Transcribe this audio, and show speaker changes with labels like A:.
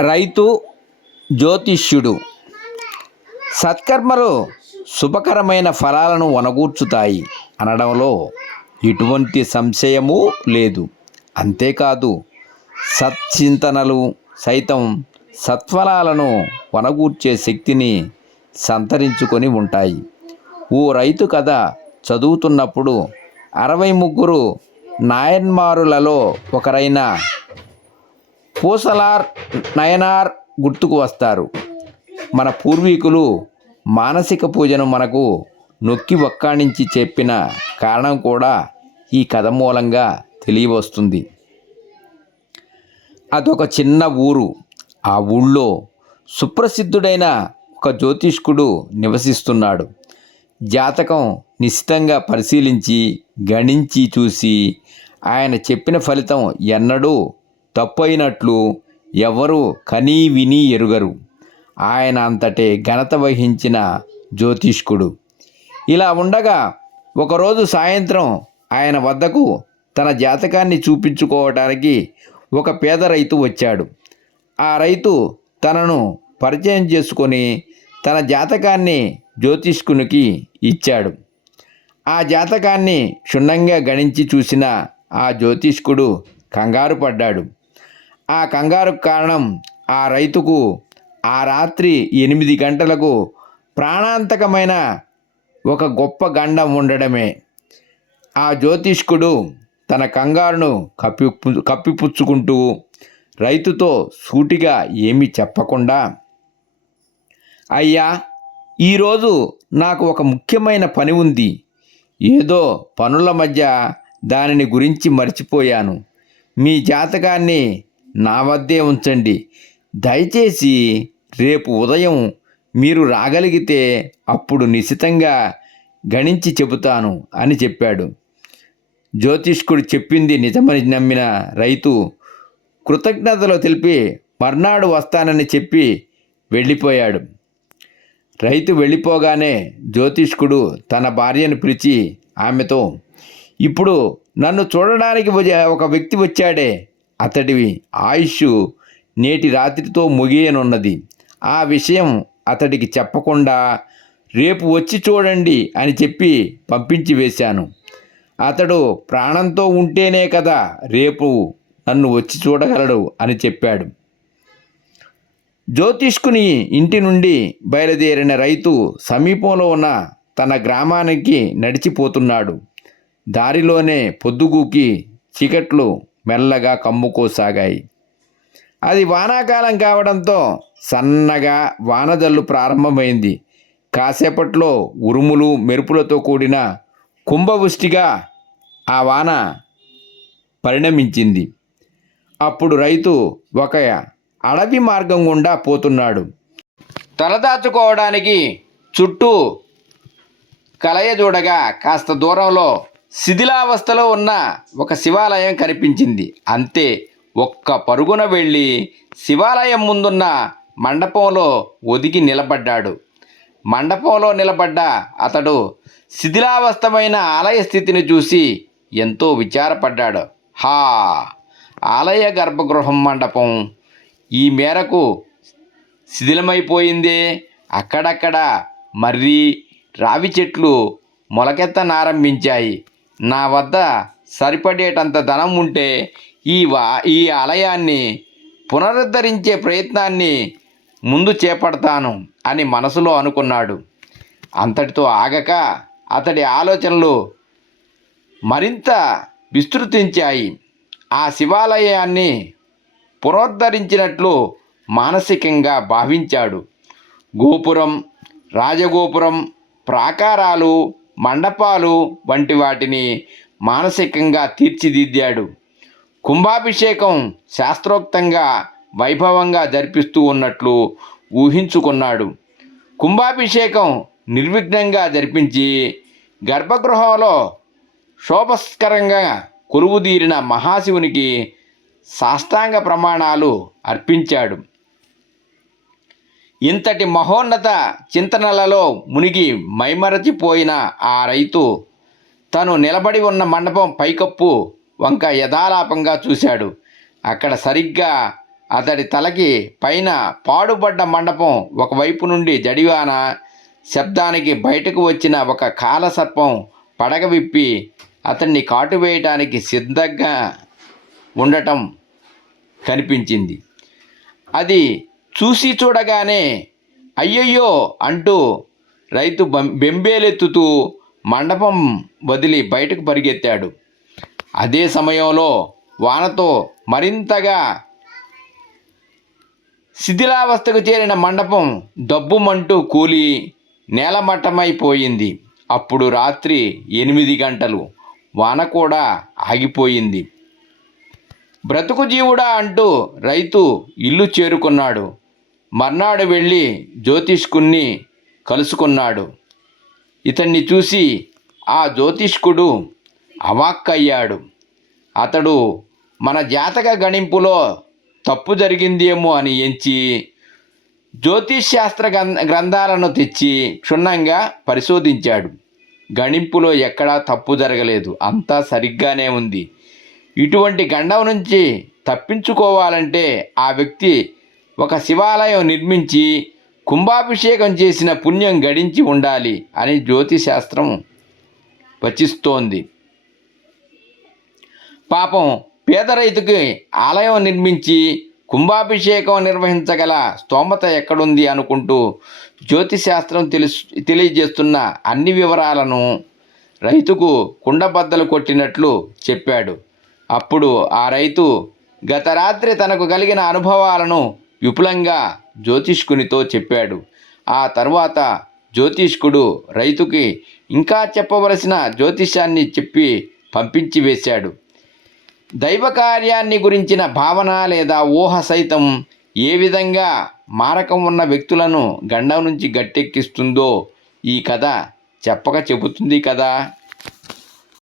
A: రైతు జ్యోతిష్యుడు. సత్కర్మలు శుభకరమైన ఫలాలను వనగూర్చుతాయి అనడంలో ఎటువంటి సంశయము లేదు. అంతేకాదు సత్చింతనలు సైతం సత్ఫలాలను వనగూర్చే శక్తిని సంతరించుకొని ఉంటాయి. ఓ రైతు కథ చదువుతున్నప్పుడు అరవై ముగ్గురు నాయన్మారులలో ఒకరైన పూసలార్ నయనార్ గుర్తుకు వస్తారు. మన పూర్వీకులు మానసిక పూజను మనకు నొక్కి ఒక్కాణించి చెప్పిన కారణం కూడా ఈ కథ మూలంగా తెలియవస్తుంది. అదొక చిన్న ఊరు. ఆ ఊళ్ళో సుప్రసిద్ధుడైన ఒక జ్యోతిష్కుడు నివసిస్తున్నాడు. జాతకం నిశ్చితంగా పరిశీలించి గణించి చూసి ఆయన చెప్పిన ఫలితం ఎన్నడూ తప్పైనట్లు ఎవరు కనీ విని ఎరుగరు. ఆయన అంతటే ఘనత వహించిన జ్యోతిష్కుడు. ఇలా ఉండగా ఒకరోజు సాయంత్రం ఆయన వద్దకు తన జాతకాన్ని చూపించుకోవటానికి ఒక పేద రైతు వచ్చాడు. ఆ రైతు తనను పరిచయం చేసుకొని తన జాతకాన్ని జ్యోతిష్కునికి ఇచ్చాడు. ఆ జాతకాన్ని క్షుణ్ణంగా గణించి చూసిన ఆ జ్యోతిష్కుడు కంగారు పడ్డాడు. ఆ కంగారుకు కారణం ఆ రైతుకు ఆ రాత్రి ఎనిమిది గంటలకు ప్రాణాంతకమైన ఒక గొప్ప గండం ఉండడమే. ఆ జ్యోతిష్కుడు తన కంగారును కప్పి కప్పిపుచ్చుకుంటూ రైతుతో సూటిగా ఏమీ చెప్పకుండా అయ్యా ఈరోజు నాకు ఒక ముఖ్యమైన పని ఉంది. ఏదో పనుల మధ్య దానిని గురించి మర్చిపోయాను. మీ జాతకాన్ని నా వద్దే ఉంచండి. దయచేసి రేపు ఉదయం మీరు రాగలిగితే అప్పుడు నిశితంగా గణించి చెబుతాను అని చెప్పాడు. జ్యోతిష్కుడు చెప్పింది నిజమని నమ్మిన రైతు కృతజ్ఞతలు తెలిపి మర్నాడు వస్తానని చెప్పి వెళ్ళిపోయాడు. రైతు వెళ్ళిపోగానే జ్యోతిష్కుడు తన భార్యను పిలిచి ఆమెతో ఇప్పుడు నన్ను చూడడానికి వచ్చే- ఒక వ్యక్తి వచ్చాడే. అతడి ఆయుష్ నేటి రాత్రితో ముగియనున్నది. ఆ విషయం అతడికి చెప్పకుండా రేపు వచ్చి చూడండి అని చెప్పి పంపించి వేశాను. అతడు ప్రాణంతో ఉంటేనే కదా రేపు నన్ను వచ్చి చూడగలడు అని చెప్పాడు. జ్యోతిష్కుని ఇంటి నుండి బయలుదేరిన రైతు సమీపంలో ఉన్న తన గ్రామానికి నడిచిపోతున్నాడు. దారిలోనే పొద్దుగూకి చీకట్లు మెల్లగా కమ్ముకోసాగాయి అది వానాకాలం కావడంతో సన్నగా వానజల్లు ప్రారంభమైంది. కాసేపట్లో ఉరుములు మెరుపులతో కూడిన కుంభవృష్టిగా ఆ వాన పరిణమించింది. అప్పుడు రైతు ఒక అడవి మార్గం గుండా పోతున్నాడు. తలదాచుకోవడానికి చుట్టూ కలయ చూడగా కాస్త దూరంలో శిథిలావస్థలో ఉన్న ఒక శివాలయం కనిపించింది. అంతే ఒక్క పరుగున వెళ్ళి శివాలయం ముందున్న మండపంలో ఒదిగి నిలబడ్డాడు. మండపంలో నిలబడ్డ అతడు శిథిలావస్థమైన ఆలయ స్థితిని చూసి ఎంతో విచారపడ్డాడు. హా! ఆలయ గర్భగృహం మండపం ఈ మేరకు శిథిలమైపోయిందే. అక్కడక్కడ మర్రి రావి చెట్లు మొలకెత్తనారంభించాయి. నా వద్ద సరిపడేటంత ధనం ఉంటే ఈ వా ఈ ఆలయాన్ని పునరుద్ధరించే ప్రయత్నాన్ని ముందు చేపడతాను అని మనసులో అనుకున్నాడు. అంతటితో ఆగక అతడి ఆలోచనలు మరింత విస్తృతించాయి. ఆ శివాలయాన్ని పునరుద్ధరించినట్లు మానసికంగా భావించాడు. గోపురం రాజగోపురం ప్రాకారాలు మండపాలు వంటి వాటిని మానసికంగా తీర్చిదిద్దాడు. కుంభాభిషేకం శాస్త్రోక్తంగా వైభవంగా జరిపిస్తూ ఉన్నట్లు ఊహించుకున్నాడు. కుంభాభిషేకం నిర్విఘ్నంగా జరిపించి గర్భగృహంలో శోభస్కరంగా కొలువుదీరిన మహాశివునికి సాష్టాంగ ప్రమాణాలు అర్పించాడు. ఇంతటి మహోన్నత చింతనలలో మునిగి మైమరచిపోయిన ఆ రైతు తను నిలబడి ఉన్న మండపం పైకప్పు వంక యథాలాపంగా చూశాడు. అక్కడ సరిగ్గా అతడి తలకి పైన పాడుపడ్డ మండపం ఒకవైపు నుండి జడివాన శబ్దానికి బయటకు వచ్చిన ఒక కాలసర్పం పడగ విప్పి అతన్ని కాటు వేయటానికి సిద్ధంగా ఉండటం కనిపించింది. అది చూసి చూడగానే అయ్యయ్యో అంటూ రైతు బెంబేలెత్తుతూ మండపం వదిలి బయటకు పరిగెత్తాడు. అదే సమయంలో వానతో మరింతగా శిథిలావస్థకు చేరిన మండపం దబ్బుమంటూ కూలి నేలమట్టమైపోయింది. అప్పుడు రాత్రి ఎనిమిది గంటలు. వాన కూడా ఆగిపోయింది. బ్రతుకు జీవుడా అంటూ రైతు ఇల్లు చేరుకున్నాడు. మర్నాడు వెళ్ళి జ్యోతిష్కుణ్ణి కలుసుకున్నాడు. ఇతన్ని చూసి ఆ జ్యోతిష్కుడు అవాక్కయ్యాడు. అతడు మన జాతక గణింపులో తప్పు జరిగిందేమో అని ఎంచి జ్యోతిష్ శాస్త్ర గ్రం- గ్రంథాలను తెచ్చి క్షుణ్ణంగా పరిశోధించాడు. గణింపులో ఎక్కడా తప్పు జరగలేదు. అంతా సరిగ్గానే ఉంది. ఇటువంటి గండం నుంచి తప్పించుకోవాలంటే ఆ వ్యక్తి ఒక శివాలయం నిర్మించి కుంభాభిషేకం చేసిన పుణ్యం గడించి ఉండాలి అని జ్యోతిశాస్త్రం వచిస్తోంది. పాపం పేద రైతుకి ఆలయం నిర్మించి కుంభాభిషేకం నిర్వహించగల స్తోమత ఎక్కడుంది అనుకుంటూ జ్యోతిశాస్త్రం తెలుసు తెలియజేస్తున్న అన్ని వివరాలను రైతుకు కుండబద్దలు కొట్టినట్లు చెప్పాడు. అప్పుడు ఆ రైతు గత రాత్రి తనకు కలిగిన అనుభవాలను విపులంగా జ్యోతిష్కునితో చెప్పాడు. ఆ తర్వాత జ్యోతిష్కుడు రైతుకి ఇంకా చెప్పవలసిన జ్యోతిష్యాన్ని చెప్పి పంపించి వేశాడు. దైవకార్యాన్ని గురించిన భావన లేదా ఊహ సైతం ఏ విధంగా మారకం ఉన్న వ్యక్తులను గండం నుంచి గట్టెక్కిస్తుందో ఈ కథ చెప్పక చెబుతుంది కదా.